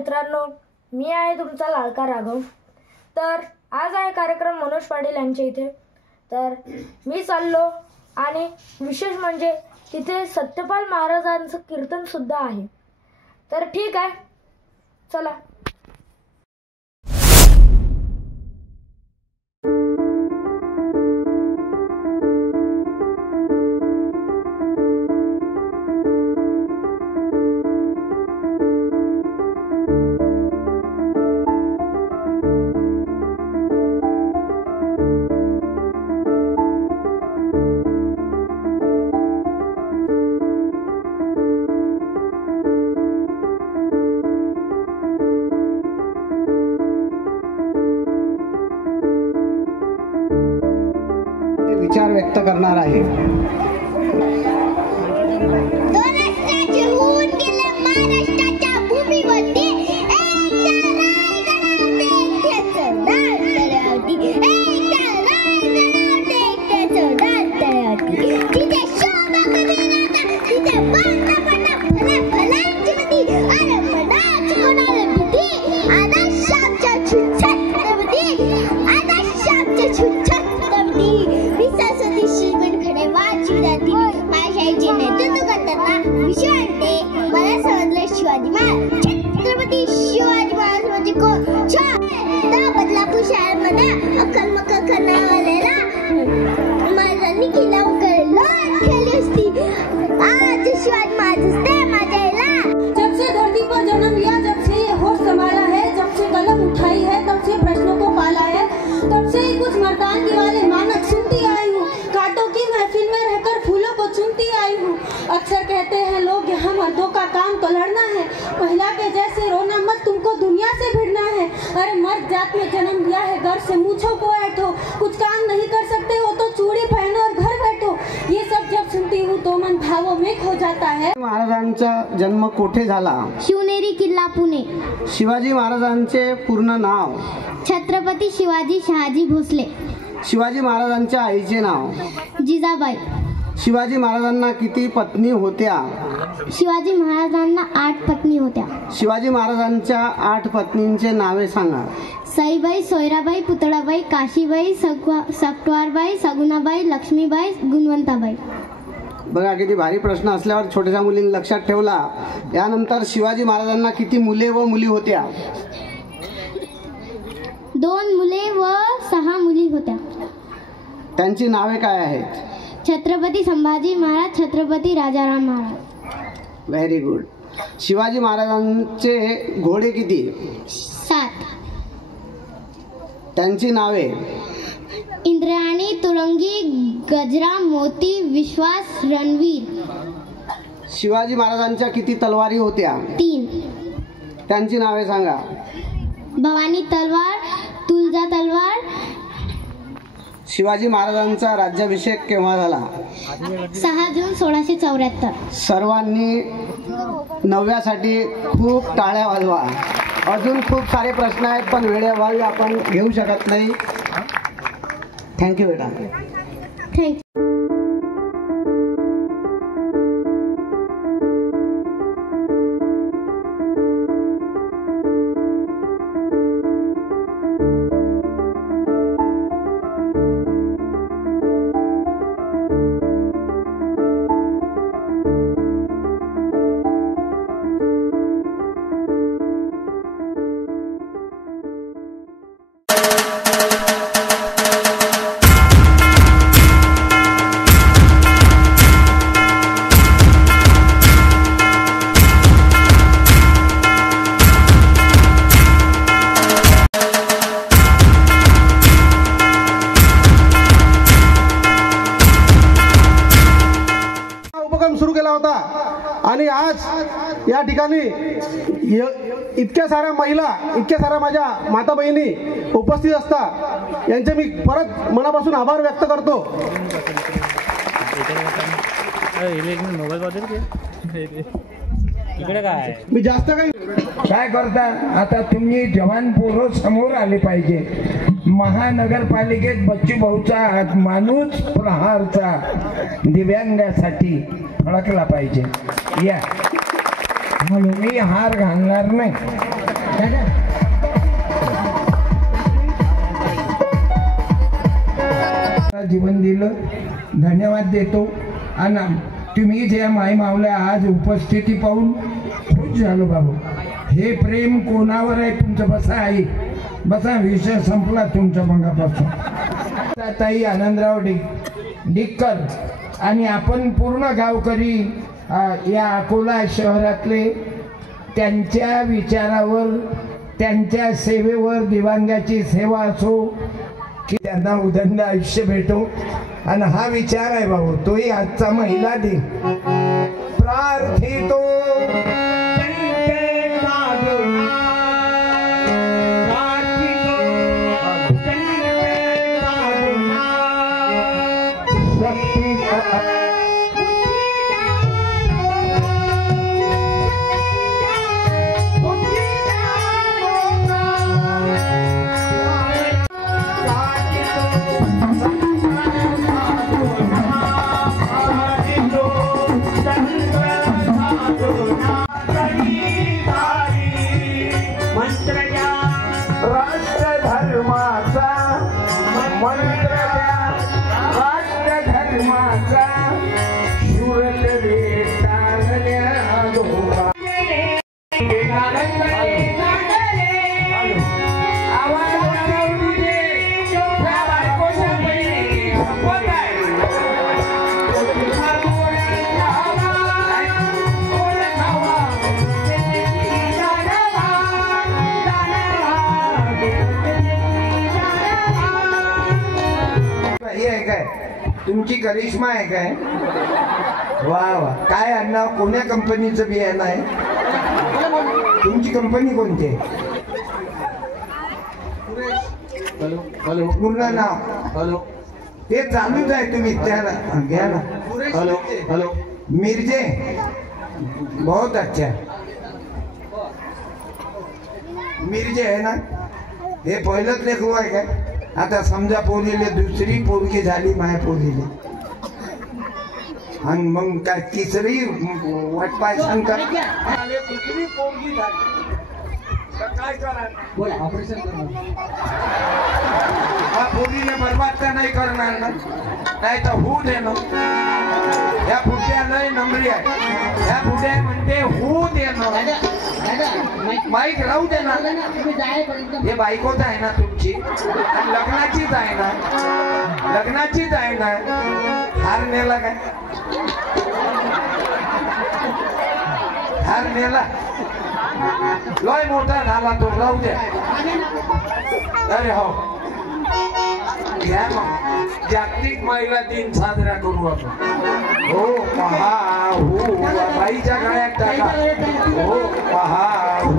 मित्रांनो, मी आहे तुमचा लाडका राघव। तर आज आहे कार्यक्रम मनोज पाटील यांच्या इथे। तर मी चाललो आणि विशेष म्हणजे तिथे सत्यपाल महाराजांचं कीर्तन सुद्धा आहे। तर ठीक आहे, चला। विचार व्यक्त करणार आहे। छत्रपती शिवाजी महाराज म्हणजे कोण? बदलापूर शहरामध्ये अक्कलमक्कल करणाऱ्याला महाराजांनी केली असती। आज शिवाजी महाराज असते माझ्या याला। जब से धरती पर जन्म लिया, जब से होश संभाला है, जब से कलम उठाई है, तब से प्रश्नों को पाला है, तब से ही कुछ मर्दानगी वाले मानक सुनती आई हूँ। कांटों की महफिल में रहकर फूलों को चुनती आई हूँ। अक्सर कहते हैं लोग यहाँ मर्दों का काम तो लड़ना है, महिला के जैसे रोना मत, तुमको दुनिया से भिड़ना है। अरे मर्द जात में जन्म लिया है, घर से मूछों को ऐठो, कुछ काम नहीं कर सकते हो तो चूड़ी पहनो और घर बैठो। ये सब जब सुनती हूँ तो मन भावों में खो जाता है। महाराजांचा जन्म कोठे झाला? शिवनेरी किल्ला, पुणे। शिवाजी महाराजांचे पूर्ण नाव? छत्रपती शिवाजी शहाजी भोसले। शिवाजी महाराजांच्या आईचे नाव? जिजाबाई। शिवाजी महाराजांना किती पत्नी होत्या? शिवाजी महाराजांना 8 पत्नी होत्या। शिवाजी महाराजांच्या 8 पत्नींचे नावे सांगा। साईबाई, सोयराबाई, पुतळाबाई, काशीबाई, सकवारबाई, सगुणाबाई, लक्ष्मीबाई, गुणवंताबाई। बघा किती भारी प्रश्न असल्यावर छोट्याशा मुलींनी लक्षात ठेवला। यानंतर शिवाजी महाराजांना किती मुले व मुली होत्या? 2 मुले व 6 मुली होत्या। त्यांची नावे काय आहेत? छत्रपती संभाजी महाराज, छत्रपती राजाराम महाराज। Very good. शिवाजी महाराजांचे घोडे किती? 7। त्यांची नावे? इंद्रायणी, तुरंगी, गजरा, मोती, विश्वास, रणवीर। शिवाजी महाराजांच्या किती तलवारी होत्या? 3। त्यांची नावे सांगा। भवानी तलवार, तुळजा तलवार। शिवाजी महाराजांचा राज्याभिषेक केव्हा झाला? 6 जून 1674। सर्वांनी 9व्यासाठी खूप टाळ्या वाजवा। अजून खूप सारे प्रश्न आहेत पण वेळेअभावी आपण घेऊ शकत नाही। थँक्यू बेटा। थँक्यू। सुरू केला होता आणि आज या ठिकाणी इतक्या साऱ्या महिला, इतक्या साऱ्या माझ्या माता बहिणी उपस्थित असता यांचे मी परत मनापासून आभार व्यक्त करतो। मी जास्त काही काय करता आता तुम्ही जवान पोरं समोर आले पाहिजे। महानगरपालिकेत बच्चू भाऊचा माणूस प्रहारचा दिव्यांगासाठी फळकला पाहिजे। या मी हार घालणार नाही। जीवन दिलं, धन्यवाद देतो. आणि तुम्ही ज्या माई मावल्या आज उपस्थिती पाहून खुश झालो बाबू. हे प्रेम कोणावर आहे तुमचं? बसा आई, बसा, विषय संपला तुमच्या मगापासून. ताई आनंदराव डिक्कर आणि आपण पूर्ण गावकरी या अकोला शहरातले त्यांच्या विचारावर, त्यांच्या सेवेवर, दिव्यांगाची सेवा असो की त्यांना उदंड आयुष्य भेटो. आणि हा विचार आहे भाऊ, तोही आजचा महिला दिन. प्रार्थितो तुमची करिश्मा आहे काय? वा वा, काय अण्णा, कोण्या कंपनीचं बियाणं आहे? तुमची कंपनी कोणती आहे? पूर्ण नाव? ते चालूच आहे, तुम्ही त्याला घ्या ना. हॅलो मिर्जे, बहुत अच्छा. मिर्जे आहे ना? हे पहिलंच लेखू आहे काय? आता समजा पोरीले दुसरी पोरगी झाली माझ्या पोरीले, आणि मग काय तिसरी वाटपाय शंकर दुसरी पोरगी झाली तर काय करा? ऑपरेशन हा पोरीने बरबाद तर नाही करणार ना? नाही तर होऊ दे ना. या फुट्या लय नंबरी आहे. या फुट्या म्हणते होऊ दे ना. माईक राहू दे ना. हे बायकोच आहे ना तुमची, लग्नाचीच आहे ना? लग्नाचीच आहे ना? हार नेला काय? हार नेला? लय मोठा झाला तो, राहू दे. अरे हो, घ्या मग. जागतिक महिला दिन साजरा करू आपण. हो पहा, हो बाईच्या गळ्यात टाका. हो पहा, हो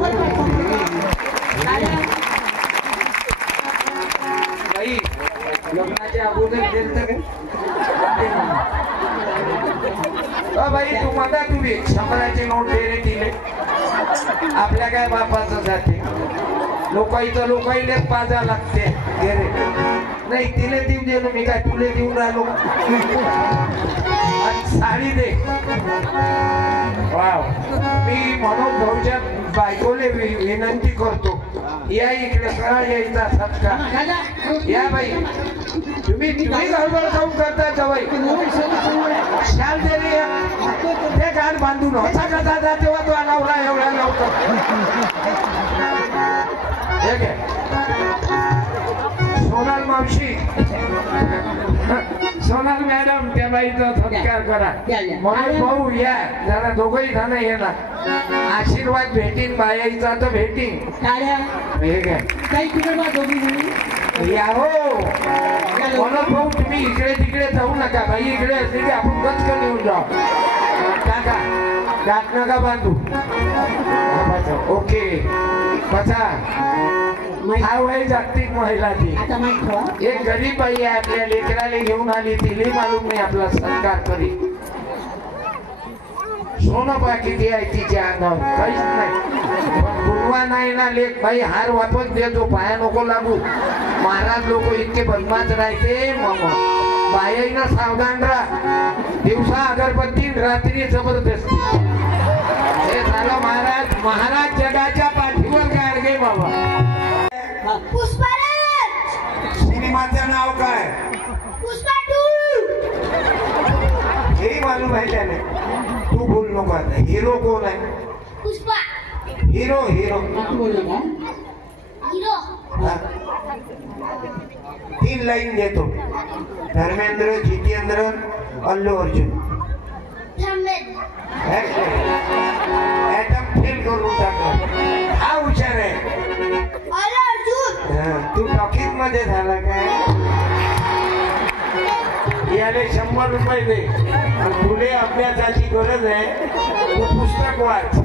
बाई लग्नाच्या अगोदर दिलं काय? बाई तू म्हणता तुम्ही 100ची नोट दे रे दिले. आपल्या काय बापाचं जाते, लोकाईचं लोकाईलेच पाजा लागते. दे रे. नाही तिले देऊन दिलो मी, काय तुले देऊन राहिलो? साडी दे. वाव, मी म्हणून भाऊच्या बायकोले विनंती करतो, या इकडे करा यायचा सत्कार. या बाई, तुम्ही गडबड खाऊन करता जवाई. शाल दे रे, ते गाड बांधून होता कसा तेव्हा तो नवरा एवढा नव्हता. ठीक आहे सोनाल मावशी, सोनाल मॅडम, त्या बाईचा सत्कार करा. म्हणून भाऊ या जरा, दोघही जण येणार. आशीर्वाद भेटीन बायाचा तर भेटीन. हे काय या हो. म्हणून भाऊ तुम्ही इकडे तिकडे जाऊ नका. बाई इकडे असली की आपण गचकन येऊन जाऊ. काका गाठ नका बांधू. ओके बसा. हा वय जागतिक महिला दिन. एक गरीब बाई आहे, आपल्या लेकराला घेऊन आली, तिला मालूम नाही आपला सत्कार करी. सोनं पा किती आहे तिच्या अंगावर, काहीच नाही. पण गुणवा नाही ना लेख. बाई हार वापस देतो, पाया नको लागू. महाराज लोक इतके बदमाश राहते. मग बाईनं सावधान राहा. दिवसा अगरबत्ती, रात्री जबरदस्ती. हे झालं महाराज. महाराज जगाच्या पाठीवर गाडगे बाबा. पुष्पराज. सिनेमाचं नाव काय? पुष्पा 2. हे मालूम आहे त्याने. तू बोल नको आता. हिरो कोण आहे? पुष्पा. Hero hero hero. हा. 3 लाईन देतो. धर्मेंद्र, जितेंद्र, अल्लू अर्जुन. ऍटम फेल करून टाकला. हा हुशार आहे. तू टॉकीज मध्ये झाला काय? याले 100 रुपये दे. तुले अभ्यासाची गरज आहे. तू पुस्तक वाच.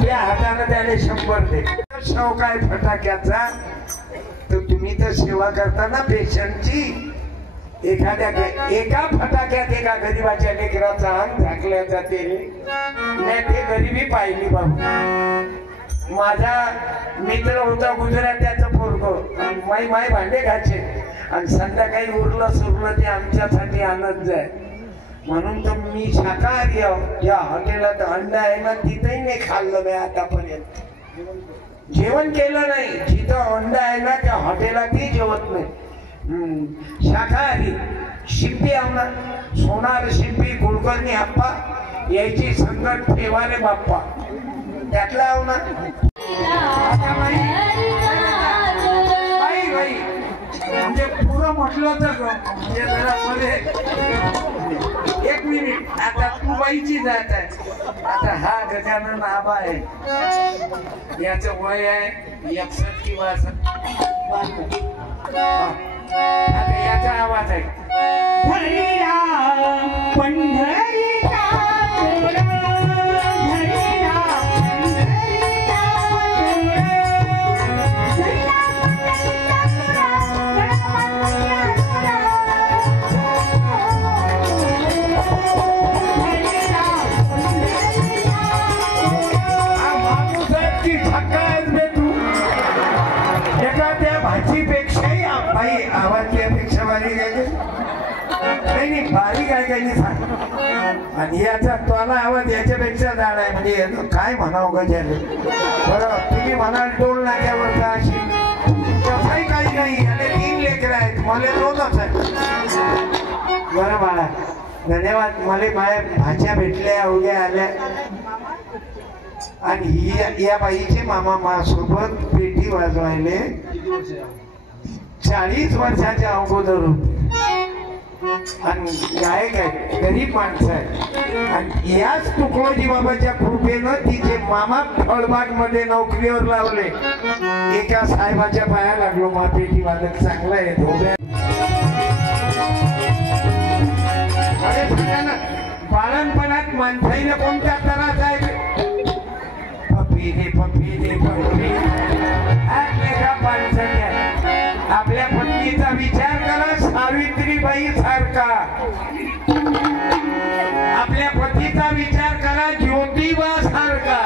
त्या हाताने त्याने 100 दे. शौक आहे फटाक्याचा तर तुम्ही तर सेवा करताना पेशंटची. एका फटाक्यात एका गरीबाच्या लेकराचा अंग झाकल्या जाते. नाही ते गरिबी पाहिली बाबू. माझा मित्र होता गुजरात, त्याचं पोरग माई भांडे घाचे आणि संध्याकाळी उरलं सुरलं ते आमच्यासाठी आणत जाय. म्हणून तर मी शाकाहारी आहो. या हॉटेलात अंडा आहे ना तिथंही नाही खाल्लं मी आतापर्यंत. जेवण केलं नाही. जिथं अंडा आहे ना त्या हॉटेलातही जेवत नाही. शाकाहारी. शिंपी आव ना. सोनार शिंपी कुलकर्णी आप्पा यायची संकट ठेवाले बाप्पा. त्यातला आव ना. बाई म्हणजे पुरं म्हटलं तर म्हणजे जरा मध्ये 1 मिनिट. आता तू बाईची जात आहे. आता हा गजानन आबा आहे. याचं वय आहे 61 किंवा 62. आता याचा आवाज आहे. हरिरा पंढरीला भाजीपेक्षाही बाई आवाज यापेक्षा बारीक आहे. नाही बारीक आहे काही सांग. आणि याचा तोला आवाज याच्यापेक्षा जाड आहे. म्हणजे काय म्हणावं गजाले. बरं तुम्ही म्हणाल टोल नाक्यावरचा अशी तसाही काही नाही. याने 3 लेकरं आहेत. मला 2च आहेत. बरं बाळा धन्यवाद. मला माझ्या भाज्या भेटल्या उद्या आल्या. आणि या बाईचे मामा माझ्यासोबत पेटी वाजवायले 40 वर्षाच्या अगोदर आणि गायक आहे. गरीब माणसं आहे. आणि याच तुकडोजी बाबाच्या कृपेनं तिचे मामा फळबाग मध्ये नोकरीवर लावले. एका साहेबाच्या पाया लागलो. मा पेटी वादक चांगला आहे. धोब्या बाळणपणात माणसाईनं कोणत्या त्रास आहे. आपल्या पत्नीचा विचार करा सावित्रीबाई सारखा. आपल्या पतीचा विचार करा ज्योतिबा सारखा.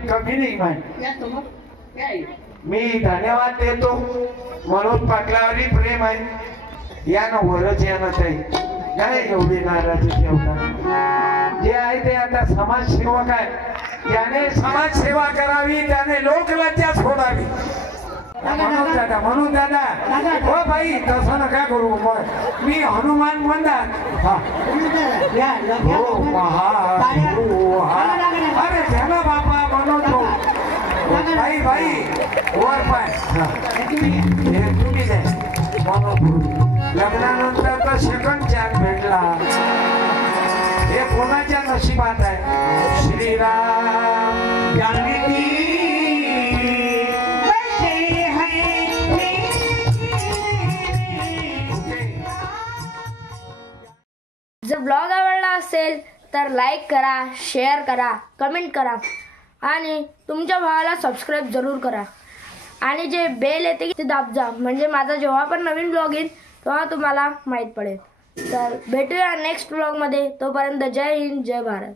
कमी नाही माहिती. मी धन्यवाद देतो. मनोज पाटलावरही प्रेम आहे. या ना वरच या ना ताई. काय एवढी नाराजी ठेवता. जे आहे ते आता समाजसेवक आहे. त्याने समाजसेवा करावी. त्याने लोकलज्जा सोडावी. म्हणून दादा हो बाई तसं नका करू. मी हनुमान म्हणतात. अरे झाला बापा म्हणून बाई वर पाय. तुम्ही द्या लग्नानंतर तर सेकंड चान्स भेटला. हे कोणाच्या नशिबात आहे. श्रीराम जानकी जर ब्लॉग आवडला असेल तर लाईक करा, शेअर करा, कमेंट करा आणि तुमच्या भावाला सबस्क्राईब जरूर करा. आणि जे बेल येते ते दाबजा. म्हणजे माझा जेव्हा पण नवीन ब्लॉग येईल तेव्हा तुम्हाला माहीत पडेल. तर भेटूया नेक्स्ट ब्लॉगमध्ये. तोपर्यंत जय हिंद, जय भारत.